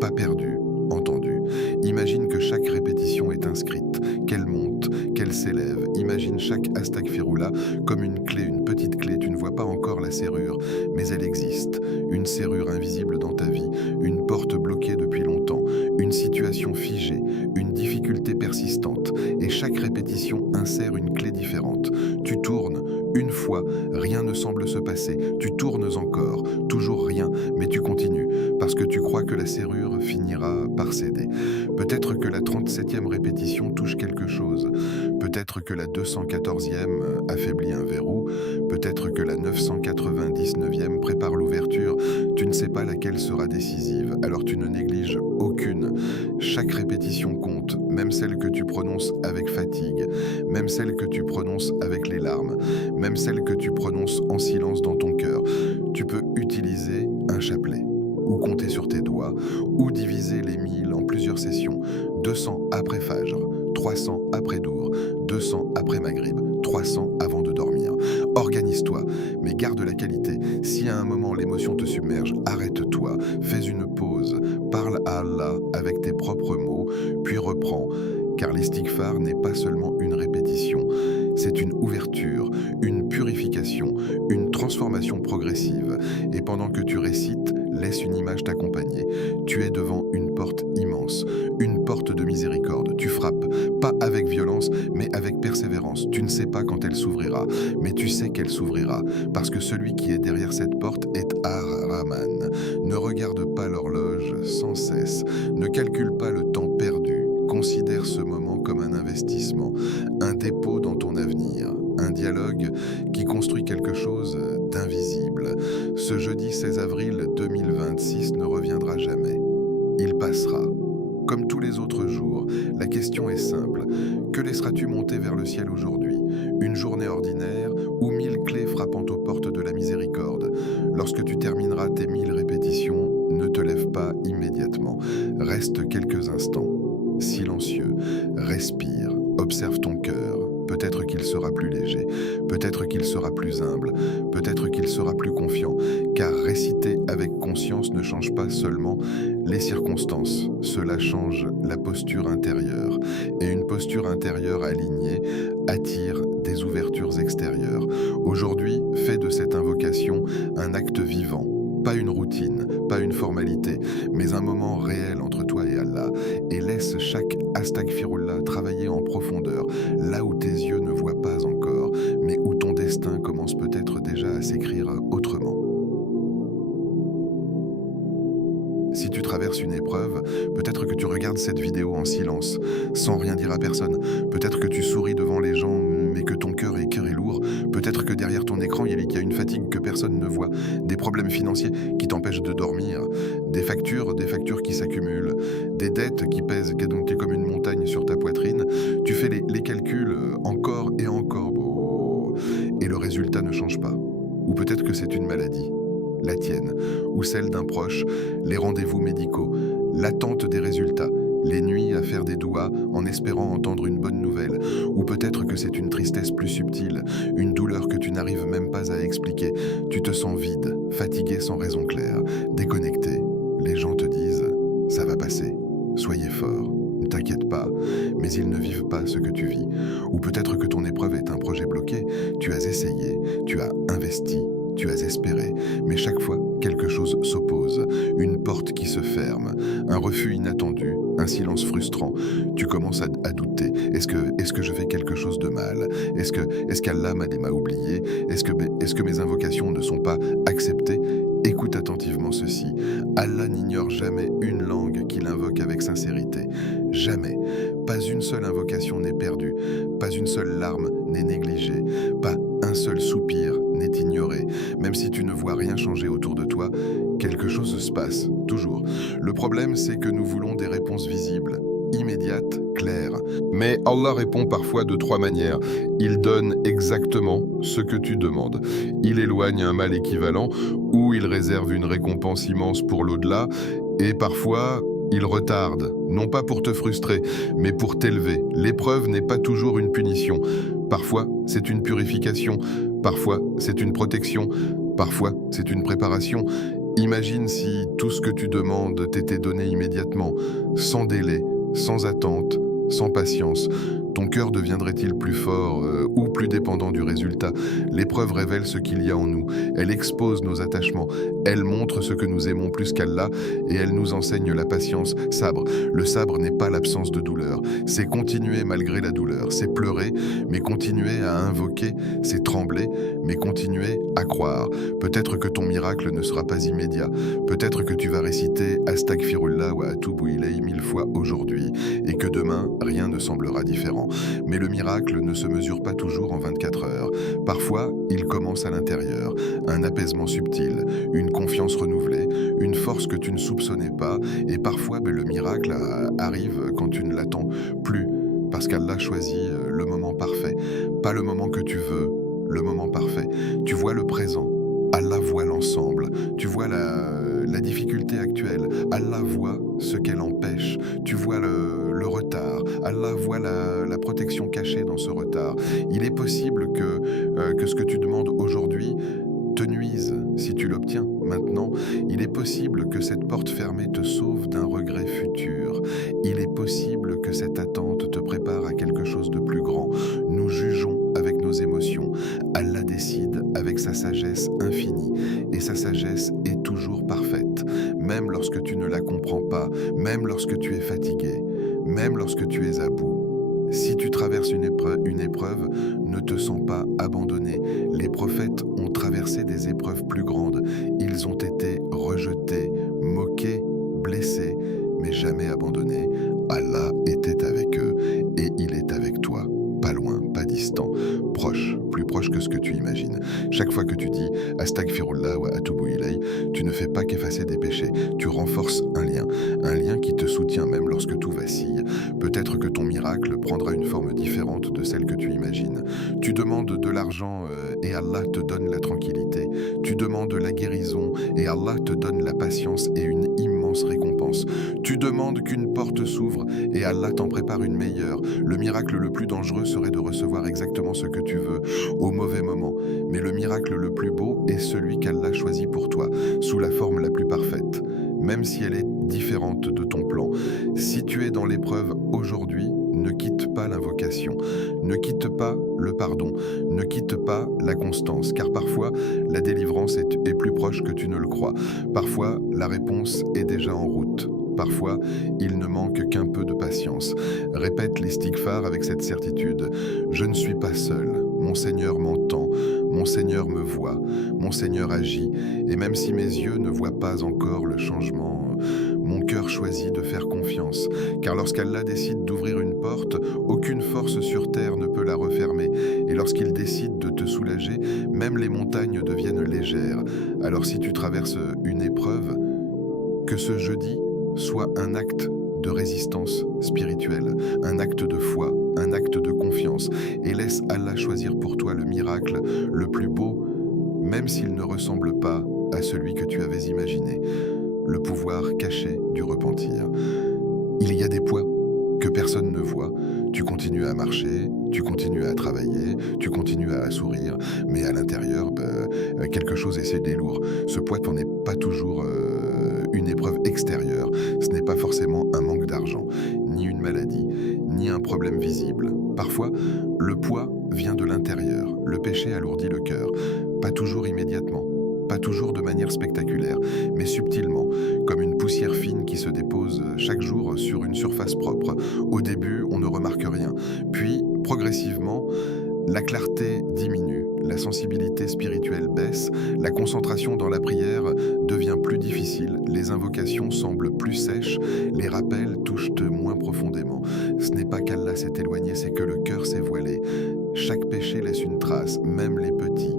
pas perdu, entendu. Imagine que chaque répétition est inscrite, qu'elle monte, qu'elle s'élève. Imagine chaque astaghfirullah comme une clé, une petite clé. Tu ne vois pas encore la serrure, mais elle existe. Une serrure invisible dans ta vie, une porte bloquée depuis longtemps, une situation figée, une difficulté persistante. Et chaque répétition insère une clé différente. Tu tournes, une fois, rien ne semble se passer. Tu tournes encore, toujours rien, mais tu continues, parce que tu crois que la serrure finira par céder. Peut-être que la 37e répétition touche quelque chose. Peut-être que la 214e affaiblit un verrou. Peut-être que la 999e prépare l'ouverture. Tu ne sais pas laquelle sera décisive, alors tu ne négliges aucune. Chaque répétition compte, même celle que tu prononces avec fatigue, même celle que tu prononces avec les larmes, même celle que tu prononces en silence dans ton cœur. Tu peux utiliser un chapelet, ou compter sur tes doigts, ou diviser les 1000 en plusieurs sessions. 200 après Fajr, 300 après Dour, 200 après Maghrib, 300 avant de dormir. Organise-toi, mais garde la qualité. Si à un moment l'émotion te submerge, arrête-toi, fais une pause, parle à Allah avec tes propres mots, puis reprends. Car l'istighfar n'est pas seulement une répétition, c'est une ouverture, une purification, une transformation progressive. Et pendant que tu récites, laisse une image t'accompagner. Tu es devant une porte immense, une porte de miséricorde. Tu frappes, pas avec violence, mais avec persévérance. Tu ne sais pas quand elle s'ouvrira, mais tu sais qu'elle s'ouvrira, parce que celui qui est derrière cette porte est Ar-Rahman. Ne regarde pas l'horloge sans cesse, ne calcule pas le temps perdu. Considère ce moment comme un investissement, un dépôt dans ton avenir, un dialogue qui construit quelque chose d'invisible. Ce jeudi 16 avril 2026 ne reviendra jamais. Il passera. Comme tous les autres jours, la question est simple. Que laisseras-tu monter vers le ciel aujourd'hui? Une journée ordinaire ou 1000 clés frappant aux portes de la miséricorde? Lorsque tu termineras tes 1000 répétitions, ne te lève pas immédiatement. Reste quelques instants. Silencieux, respire, observe ton cœur. Peut-être qu'il sera plus léger, peut-être qu'il sera plus humble, peut-être qu'il sera plus confiant, car réciter avec conscience ne change pas seulement les circonstances, cela change la posture intérieure. Et une posture intérieure alignée attire des ouvertures extérieures. Aujourd'hui, fais de cette invocation un acte vivant. Pas une routine, pas une formalité, mais un moment réel entre toi et Allah. Et laisse chaque astaghfirullah travailler en profondeur, là où tes yeux ne voient pas encore, mais où ton destin commence peut-être déjà à s'écrire autrement. Si tu traverses une épreuve, peut-être que tu regardes cette vidéo en silence, sans rien dire à personne. Peut-être que tu souris devant les gens, mais que ton cœur est lourd. Peut-être que derrière ton écran, il y a une fatigue que personne ne voit, des problèmes financiers qui t'empêchent de dormir, des factures qui s'accumulent, des dettes qui pèsent comme une montagne sur ta poitrine. Tu fais les calculs encore et encore, et le résultat ne change pas. Ou peut-être que c'est une maladie, la tienne, ou celle d'un proche, les rendez-vous médicaux, l'attente des résultats, les nuits à faire des douas en espérant entendre une bonne nouvelle, ou peut-être que c'est une tristesse plus subtile, une douleur que tu n'arrives même pas à expliquer. Tu te sens vide, fatigué sans raison claire, déconnecté. Les gens te disent « ça va passer, soyez fort ». Ne t'inquiète pas, mais ils ne vivent pas ce que tu vis. Ou peut-être que ton épreuve est un projet bloqué, tu as essayé, tu as investi, se ferme, un refus inattendu, un silence frustrant. Tu commences à douter. Est-ce que je fais quelque chose de mal? Est-ce qu'Allah m'a oublié? Est-ce que mes invocations ne sont pas acceptées? Écoute attentivement ceci. Allah n'ignore jamais une langue qu'il invoque avec sincérité. Jamais. Pas une seule invocation n'est perdue. Pas une seule larme n'est négligée. Pas un seul soupir n'est ignoré. Même si tu ne vois rien changer autour de toi, quelque chose se passe, toujours. Le problème, c'est que nous voulons des réponses visibles, immédiates, claires. Mais Allah répond parfois de trois manières. Il donne exactement ce que tu demandes. Il éloigne un mal équivalent ou il réserve une récompense immense pour l'au-delà. Et parfois, il retarde, non pas pour te frustrer, mais pour t'élever. L'épreuve n'est pas toujours une punition. Parfois, c'est une purification. Parfois, c'est une protection. Parfois, c'est une préparation. Imagine si tout ce que tu demandes t'était donné immédiatement, sans délai, sans attente, sans patience. Ton cœur deviendrait-il plus fort ou plus dépendant du résultat? L'épreuve révèle ce qu'il y a en nous. Elle expose nos attachements. Elle montre ce que nous aimons plus qu'Allah et elle nous enseigne la patience. Sabre. Le sabre n'est pas l'absence de douleur. C'est continuer malgré la douleur. C'est pleurer, mais continuer à invoquer. C'est trembler, mais continuer à croire. Peut-être que ton miracle ne sera pas immédiat. Peut-être que tu vas réciter Astaghfirullah wa atubu ilayh 1000 fois aujourd'hui et que demain, rien ne semblera différent. Mais le miracle ne se mesure pas toujours en 24 heures. Parfois, il commence à l'intérieur. Un apaisement subtil, une confiance renouvelée, une force que tu ne soupçonnais pas. Et parfois, le miracle arrive quand tu ne l'attends plus. Parce qu'Allah choisit le moment parfait. Pas le moment que tu veux, le moment parfait. Tu vois le présent. Allah voit l'ensemble. Tu vois la difficulté actuelle. Allah voit ce qu'elle empêche. Tu vois le retard. Allah voit la protection cachée dans ce retard. Il est possible que ce que tu demandes aujourd'hui te nuise si tu l'obtiens maintenant. Il est possible que cette porte fermée te sauve d'un regret futur. Il est possible que cette attente te prépare à quelque chose de plus grand. Nous jugeons avec nos émotions. Allah décide avec sa sagesse infinie. Et sa sagesse est toujours parfaite. Même lorsque tu ne la comprends pas, même lorsque tu es fatigué, même lorsque tu es à bout. Si tu traverses une épreuve, ne te sens pas abandonné. Les prophètes ont traversé des épreuves plus grandes. Ils ont été rejetés, moqués, blessés, mais jamais abandonnés. Allah était avec eux et il est avec toi. Pas loin, pas distant, proche, plus proche que ce que tu imagines. Chaque fois que tu dis Astaghfirullah wa atubu ilayh, tu ne fais pas qu'effacer des péchés, tu renforces un lien qui te soutient même lorsque tout vacille. Peut-être que ton miracle prendra une forme différente de celle que tu imagines. Tu demandes de l'argent et Allah te donne la tranquillité. Tu demandes la guérison et Allah te donne la patience et une immense récompense. Tu demandes qu'une porte s'ouvre et Allah t'en prépare une meilleure. Le miracle le plus dangereux serait de recevoir exactement ce que tu veux au mauvais moment. Mais le miracle le plus beau est celui qu'Allah choisit pour toi, sous la forme la plus parfaite, même si elle est différente de ton plan. Si tu es dans l'épreuve aujourd'hui, ne quitte pas l'invocation, ne quitte pas le pardon, ne quitte pas la constance, car parfois la délivrance est plus proche que tu ne le crois. Parfois, la réponse est déjà en route. Parfois, il ne manque qu'un peu de patience. Répète l'istighfar avec cette certitude. Je ne suis pas seul. Mon Seigneur m'entend. Mon Seigneur me voit. Mon Seigneur agit. Et même si mes yeux ne voient pas encore le changement, mon cœur choisit de faire confiance. Car lorsqu'Allah décide d'ouvrir une porte, aucune force sur terre ne peut la refermer. Et lorsqu'il décide de te soulager, même les montagnes deviennent légères. Alors si tu traverses une épreuve, que ce jeudi soit un acte de résistance spirituelle, un acte de foi, un acte de confiance, et laisse Allah choisir pour toi le miracle le plus beau, même s'il ne ressemble pas à celui que tu avais imaginé. Le pouvoir caché du repentir. Il y a des poids que personne ne voit. Tu continues à marcher, tu continues à travailler, tu continues à sourire, mais à l'intérieur, quelque chose essaie des lourds. Ce poids n'en est pas toujours une épreuve extérieure. Ce n'est pas forcément un manque d'argent, ni une maladie, ni un problème visible. Parfois, le poids vient de l'intérieur. Le péché alourdit le cœur, pas toujours immédiatement. Pas toujours de manière spectaculaire, mais subtilement, comme une poussière fine se dépose chaque jour sur une surface propre. Au début, on ne remarque rien. Puis, progressivement, la clarté diminue, la sensibilité spirituelle baisse, la concentration dans la prière devient plus difficile, les invocations semblent plus sèches, les rappels touchent moins profondément. Ce n'est pas qu'Allah s'est éloigné, c'est que le cœur s'est voilé. Chaque péché laisse une trace, même les petits.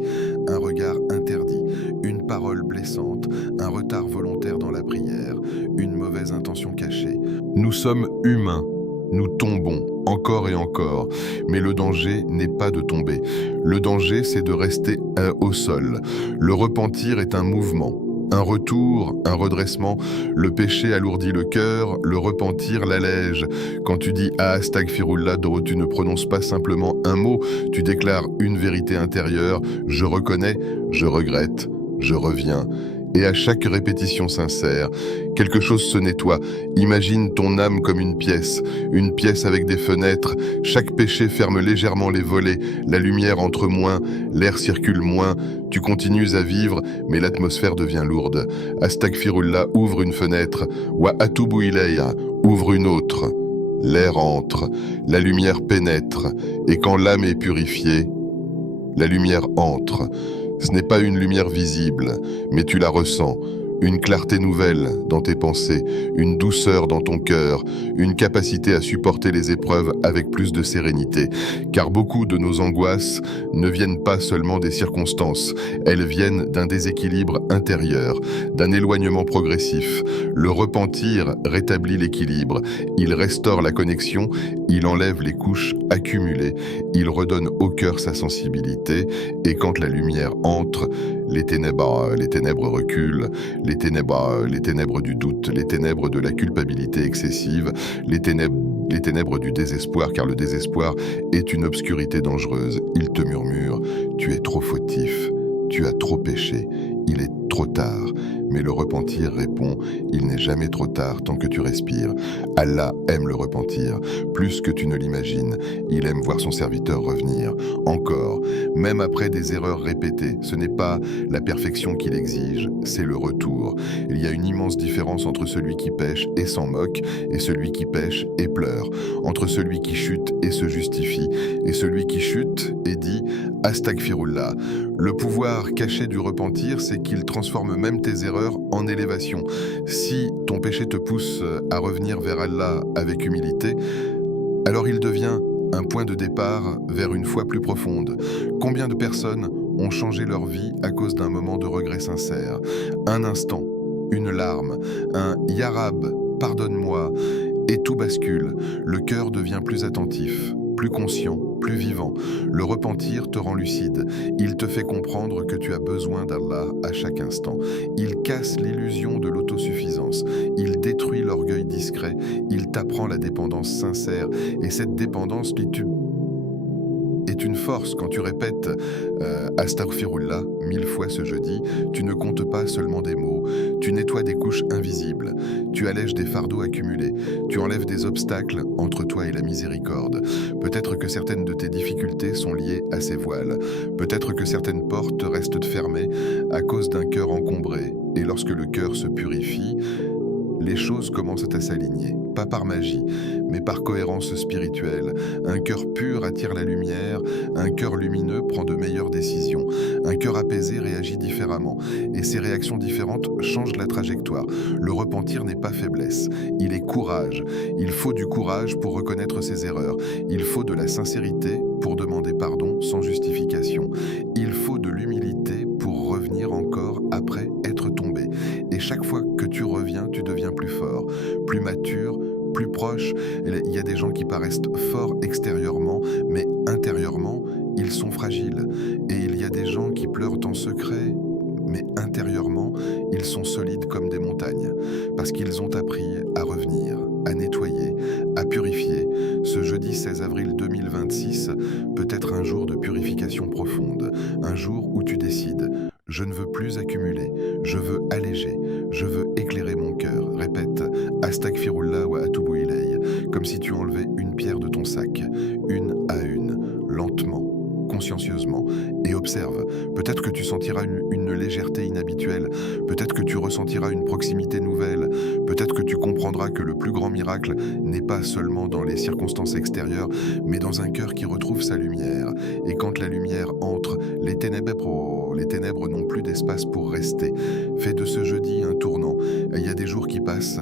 Un regard interdit, une parole blessante, un retard volontaire dans la prière, une mauvaise intention cachée. Nous sommes humains. Nous tombons encore et encore, mais le danger n'est pas de tomber. Le danger, c'est de rester au sol. Le repentir est un mouvement, un retour, un redressement. Le péché alourdit le cœur, le repentir l'allège. Quand tu dis « Ah, Astaghfirullah », tu ne prononces pas simplement un mot, tu déclares une vérité intérieure. Je reconnais, je regrette, je reviens. Et à chaque répétition sincère, quelque chose se nettoie. Imagine ton âme comme une pièce avec des fenêtres. Chaque péché ferme légèrement les volets, la lumière entre moins, l'air circule moins. Tu continues à vivre, mais l'atmosphère devient lourde. Astaghfirullah ouvre une fenêtre, wa atubu ilayya ouvre une autre. L'air entre, la lumière pénètre, et quand l'âme est purifiée, la lumière entre. Ce n'est pas une lumière visible, mais tu la ressens. Une clarté nouvelle dans tes pensées, une douceur dans ton cœur, une capacité à supporter les épreuves avec plus de sérénité. Car beaucoup de nos angoisses ne viennent pas seulement des circonstances, elles viennent d'un déséquilibre intérieur, d'un éloignement progressif. Le repentir rétablit l'équilibre, il restaure la connexion, il enlève les couches accumulées, il redonne au cœur sa sensibilité, et quand la lumière entre, les ténèbres reculent, les ténèbres du doute, les ténèbres de la culpabilité excessive, les ténèbres du désespoir, car le désespoir est une obscurité dangereuse. Il te murmure, tu es trop fautif, tu as trop péché, il est trop tard. Mais le repentir répond, il n'est jamais trop tard tant que tu respires. Allah aime le repentir, plus que tu ne l'imagines. Il aime voir son serviteur revenir. Encore, même après des erreurs répétées, ce n'est pas la perfection qu'il exige, c'est le retour. Il y a une immense différence entre celui qui pêche et s'en moque, et celui qui pêche et pleure. Entre celui qui chute et se justifie, et celui qui chute et dit « Astaghfirullah ». Le pouvoir caché du repentir, c'est qu'il transforme même tes erreurs en élévation. Si ton péché te pousse à revenir vers Allah avec humilité, alors il devient un point de départ vers une foi plus profonde. Combien de personnes ont changé leur vie à cause d'un moment de regret sincère? Un instant, une larme, un « Ya Rab, pardonne-moi » et tout bascule. Le cœur devient plus attentif, plus conscient, plus vivant. Le repentir te rend lucide. Il te fait comprendre que tu as besoin d'Allah à chaque instant. Il casse l'illusion de l'autosuffisance. Il détruit l'orgueil discret. Il t'apprend la dépendance sincère. Et cette dépendance est une force. Quand tu répètes Astaghfirullah 1000 fois ce jeudi, tu ne comptes pas seulement des mots. Tu nettoies des couches invisibles. Tu allèges des fardeaux accumulés. Tu enlèves des obstacles entre toi et la miséricorde. Peut-être que certaines de tes difficultés sont liées à ces voiles. Peut-être que certaines portes restent fermées à cause d'un cœur encombré. Et lorsque le cœur se purifie, les choses commencent à s'aligner, pas par magie, mais par cohérence spirituelle. Un cœur pur attire la lumière, un cœur lumineux prend de meilleures décisions, un cœur apaisé réagit différemment, et ces réactions différentes changent la trajectoire. Le repentir n'est pas faiblesse, il est courage. Il faut du courage pour reconnaître ses erreurs, il faut de la sincérité pour demander pardon sans justification, il faut de l'humilité pour revenir encore après être tombé. Et chaque fois que tu reviens, tu deviens plus fort, plus mature, plus proche. Il y a des gens qui paraissent forts extérieurement, mais intérieurement, ils sont fragiles. Et il y a des gens qui pleurent en secret, mais intérieurement, ils sont solides comme des montagnes, parce qu'ils ont appris à revenir, à nettoyer, à purifier. Ce jeudi 16 avril 2026 peut être un jour de purification profonde, un jour où tu décides « Je ne veux plus accumuler, je veux alléger, je veux éclairer mon cœur ». Répète « Astaghfirullah wa atubu ilayh », comme si tu enlevais une pierre de ton sac, une à une, lentement, consciencieusement, et observe. Peut-être que tu sentiras une légèreté inhabituelle, peut-être que tu ressentiras une proximité nouvelle, peut-être Peut-être que tu comprendras que le plus grand miracle n'est pas seulement dans les circonstances extérieures, mais dans un cœur qui retrouve sa lumière. Et quand la lumière entre, les ténèbres n'ont plus d'espace pour rester. Fais de ce jeudi un tournant. Il y a des jours qui passent.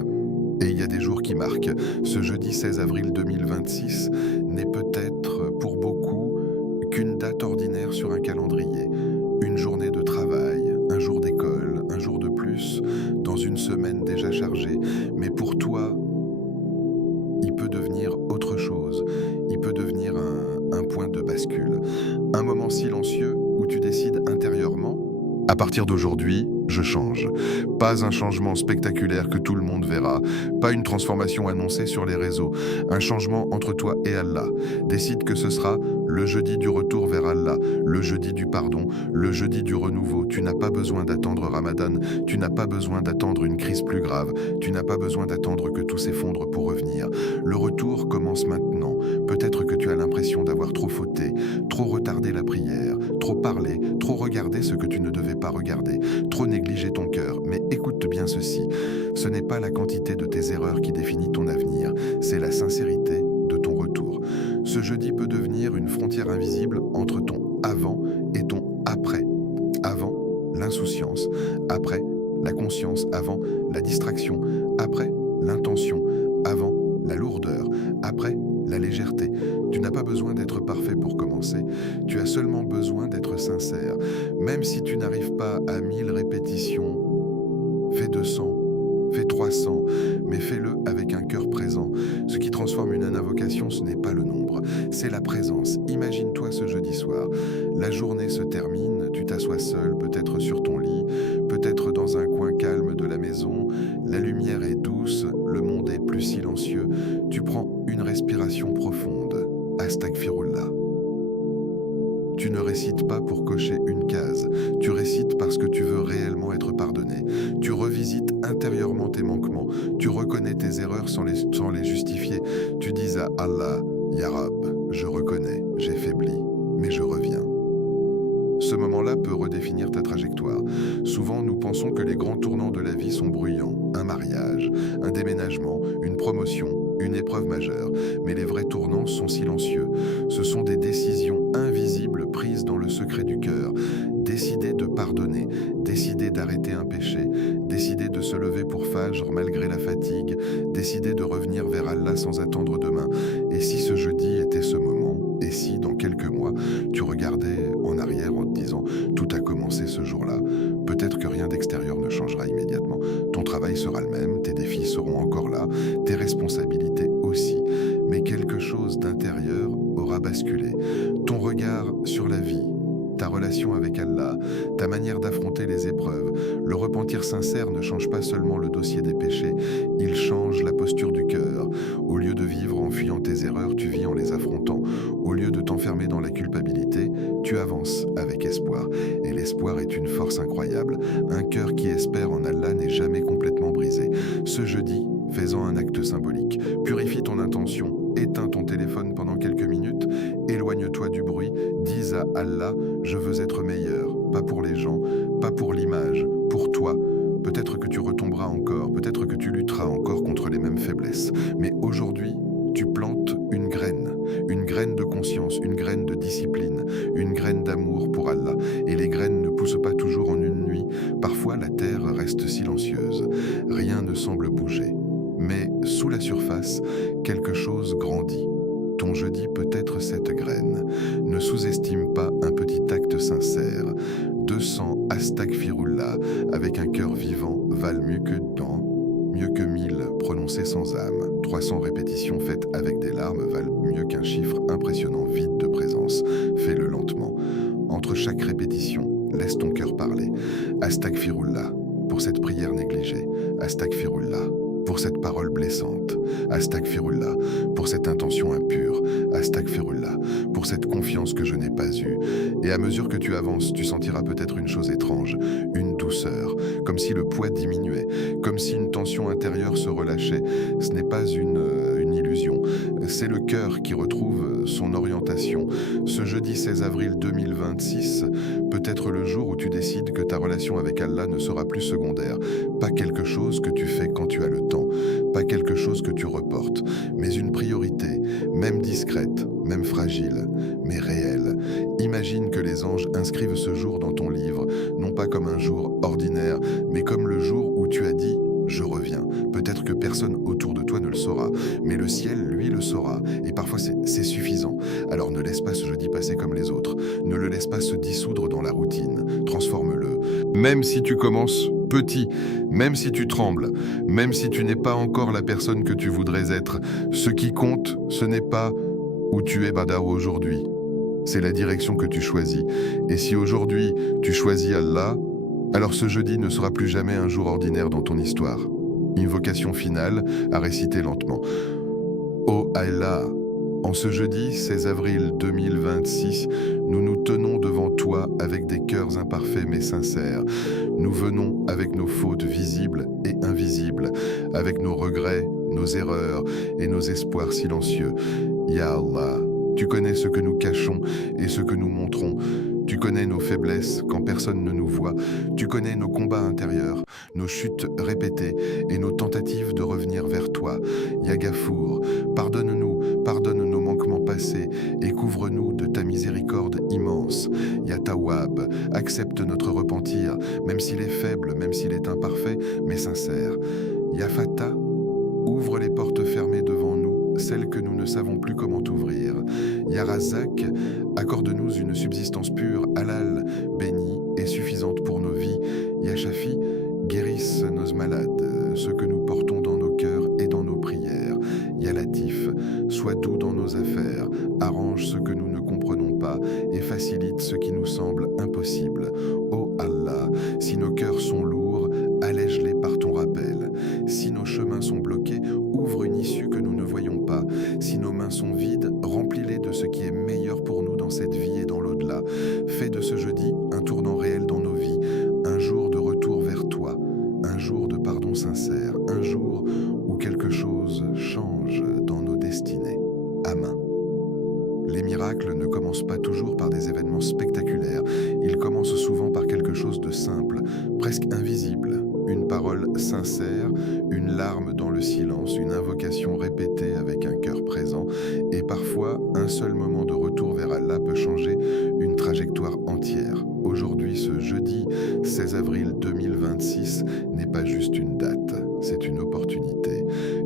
Et il y a des jours qui marquent. Ce jeudi 16 avril 2026 n'est peut-être pour beaucoup qu'une date ordinaire sur un calendrier. Une journée de travail, un jour d'école, un jour de plus, dans une semaine déjà chargée. Mais pour toi, il peut devenir autre chose. Il peut devenir un point de bascule. Un moment silencieux où tu décides intérieurement, à partir d'aujourd'hui, je change. Pas un changement spectaculaire que tout le monde verra, pas une transformation annoncée sur les réseaux, un changement entre toi et Allah. Décide que ce sera le jeudi du retour vers Allah, le jeudi du pardon, le jeudi du renouveau. Tu n'as pas besoin d'attendre Ramadan, tu n'as pas besoin d'attendre une crise plus grave, tu n'as pas besoin d'attendre que tout s'effondre pour revenir. Le retour commence maintenant. Peut-être que tu as l'impression d'avoir trop fauté, trop retardé la prière, trop parlé, trop regardé ce que tu ne devais pas regarder, trop négliger ton cœur. Mais écoute bien ceci, ce n'est pas la quantité de tes erreurs qui définit ton avenir, c'est la sincérité de ton retour. Ce jeudi peut devenir une frontière invisible entre ton avant et ton après. Avant, l'insouciance, après, la conscience, avant, la distraction, après, l'intention, avant, la lourdeur, après, la légèreté. Tu n'as pas besoin d'être parfait pour commencer, tu as seulement besoin d'être sincère. Même si tu n'arrives pas à 1000 répétitions, fais 200, fais 300, mais fais-le avec un cœur présent. Ce qui transforme une invocation, ce n'est pas le nombre, c'est la présence. Imagine-toi ce jeudi soir, la journée se termine, tu t'assois seul, peut-être sur ton lit, peut-être dans un coin calme de la maison, la lumière est douce, le monde est plus silencieux, tu prends une respiration profonde, Astaghfirullah. Tu ne récites pas pour cocher une case, tu récites parce que tu veux réellement être pardonné. Tu revisites intérieurement tes manquements, tu reconnais tes erreurs sans les justifier. Tu dis à Allah, Ya Rab, je reconnais, j'ai faibli, mais je reviens. Ce moment-là peut redéfinir ta trajectoire. Souvent, nous pensons que les grands tournants de la vie sont bruyants. Un mariage, un déménagement, une promotion, une épreuve majeure. Mais les vrais tournants sont silencieux. Ce sont des décisions invisibles prises dans le secret du cœur. Décider de pardonner, décider d'arrêter un péché, décider de se lever pour Fajr malgré la fatigue, décider de revenir vers Allah sans attendre demain. Et si ce jeudi était ce moment, et si dans quelques mois, tu regardais en arrière en te disant « tout a commencé ce jour-là », peut-être que rien d'extérieur ne changera immédiatement. Ton travail sera le même, tes défis seront encore là, tes responsabilités aussi. Mais quelque chose d'intérieur aura basculé. Ton regard sur la vie, ta relation avec Allah, ta manière d'affronter les épreuves. Le repentir sincère ne change pas seulement le dossier des péchés, il change la posture du cœur. Au lieu de vivre en fuyant tes erreurs, tu vis en les affrontant. Au lieu de t'enfermer dans la culpabilité, tu avances avec espoir. Et l'espoir est une force incroyable. Un cœur qui espère en Allah n'est jamais complètement brisé. Ce jeudi, fais-en un acte symbolique. Purifie ton intention. Éteins ton téléphone pendant quelques minutes, éloigne-toi du bruit, dis à Allah, je veux être meilleur, pas pour les gens, pas pour l'image, pour toi. Peut-être que tu retomberas encore, peut-être que tu lutteras encore contre les mêmes faiblesses. Mais aujourd'hui, tu plantes une graine de conscience, une graine de discipline, une graine d'amour pour Allah. Et les graines ne poussent pas toujours en une nuit. Parfois, la terre reste silencieuse. Rien ne semble bouger. Mais sous la surface, quelque chose grandit. Ton jeudi peut être cette graine. Ne sous-estime pas un petit acte sincère. 200 Astaghfirullah avec un cœur vivant valent mieux que 1000 prononcés sans âme. 300 répétitions faites avec des larmes valent mieux qu'un chiffre impressionnant vide de présence. Fais-le lentement. Entre chaque répétition, laisse ton cœur parler. Astaghfirullah pour cette prière négligée. Astaghfirullah pour cette parole blessante, Astaghfirullah, pour cette intention impure, Astaghfirullah, pour cette confiance que je n'ai pas eue. Et à mesure que tu avances, tu sentiras peut-être une chose étrange, une douceur, comme si le poids diminuait, comme si une tension intérieure se relâchait. Ce n'est pas une illusion, c'est le cœur qui retrouve son orientation. Ce jeudi 16 avril 2026 peut être le jour où tu décides que ta relation avec Allah ne sera plus secondaire, pas quelque chose que tu fais quand tu as le temps, même fragile, mais réel. Imagine que les anges inscrivent ce jour dans ton livre, non pas comme un jour ordinaire, mais comme le jour où tu as dit « je reviens ». Peut-être que personne autour de toi ne le saura, mais le ciel, lui, le saura. Et parfois, c'est suffisant. Alors ne laisse pas ce jeudi passer comme les autres. Ne le laisse pas se dissoudre dans la routine. Transforme-le. Même si tu commences petit, même si tu trembles, même si tu n'es pas encore la personne que tu voudrais être, ce qui compte, ce n'est pas où tu es Badar aujourd'hui. C'est la direction que tu choisis. Et si aujourd'hui tu choisis Allah, alors ce jeudi ne sera plus jamais un jour ordinaire dans ton histoire. Invocation finale à réciter lentement. Ô Allah, en ce jeudi 16 avril 2026, nous nous tenons devant toi avec des cœurs imparfaits mais sincères. Nous venons avec nos fautes visibles et invisibles, avec nos regrets, nos erreurs et nos espoirs silencieux. Ya Allah, tu connais ce que nous cachons et ce que nous montrons. Tu connais nos faiblesses quand personne ne nous voit. Tu connais nos combats intérieurs, nos chutes répétées et nos tentatives de revenir vers toi. Ya Gafour, pardonne-nous, pardonne nos manquements passés et couvre-nous de ta miséricorde immense. Ya Tawwab, accepte notre repentir, même s'il est faible, même s'il est imparfait, mais sincère. Ya Fatah, ouvre les portes fermées devant nous, celles que nous ne savons plus comment ouvrir. Ya Razak, accorde-nous une subsistance pure, halal, bénie et suffisante pour nos vies. Ya Shafi, guérisse nos malades, ceux que nous portons dans nos cœurs et dans nos prières. Ya Latif, sois doux dans nos affaires, arrange ce que nous ne comprenons pas et facilite ce qui nous semble impossible. Ô Allah, si nos cœurs sont lourds, allège-les par ton rappel. Si nos chemins sont bloqués, ouvre une issue que nous ne voyons pas. Si nos mains sont vides, remplis-les de ce qui est meilleur pour nous dans cette vie et dans l'au-delà. Fais de ce jeudi un tournant réel dans nos vies, un jour de retour vers toi, un jour de pardon sincère, un jour où quelque chose change dans nos destinées. Amen. Les miracles ne commencent pas toujours par des événements spectaculaires. Ils commencent souvent par quelque chose de simple, presque invisible. Une parole sincère, une larme dans le silence, une invocation répétée avec un cœur présent. Et parfois, un seul moment de retour vers Allah peut changer une trajectoire entière. Aujourd'hui, ce jeudi 16 avril 2026 n'est pas juste une date, c'est une opportunité,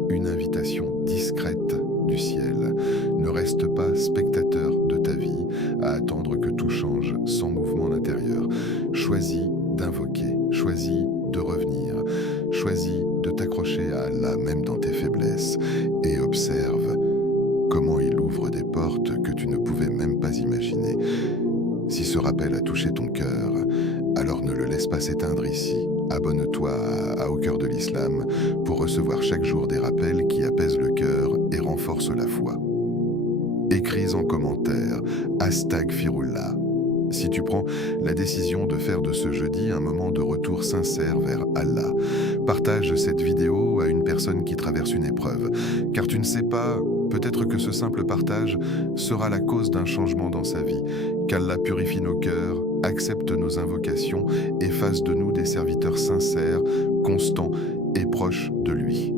une invitation discrète du ciel. Ne reste pas spectateur de ta vie à attendre que tout change sans mouvement à l'intérieur. Choisis d'invoquer, choisis de revenir, choisis de t'accrocher à Allah même dans tes faiblesses et observe comment il ouvre des portes que tu ne pouvais même pas imaginer. Si ce rappel a touché ton cœur, alors ne le laisse pas s'éteindre ici. Abonne-toi à Au cœur de l'Islam pour recevoir chaque jour des rappels qui apaisent le cœur et renforcent la foi. Écris en commentaire #Firullah. Si tu prends la décision de faire de ce jeudi un moment de retour sincère vers Allah, partage cette vidéo à une personne qui traverse une épreuve, car tu ne sais pas, peut-être que ce simple partage sera la cause d'un changement dans sa vie. Qu'Allah purifie nos cœurs, accepte nos invocations et fasse de nous des serviteurs sincères, constants et proches de lui.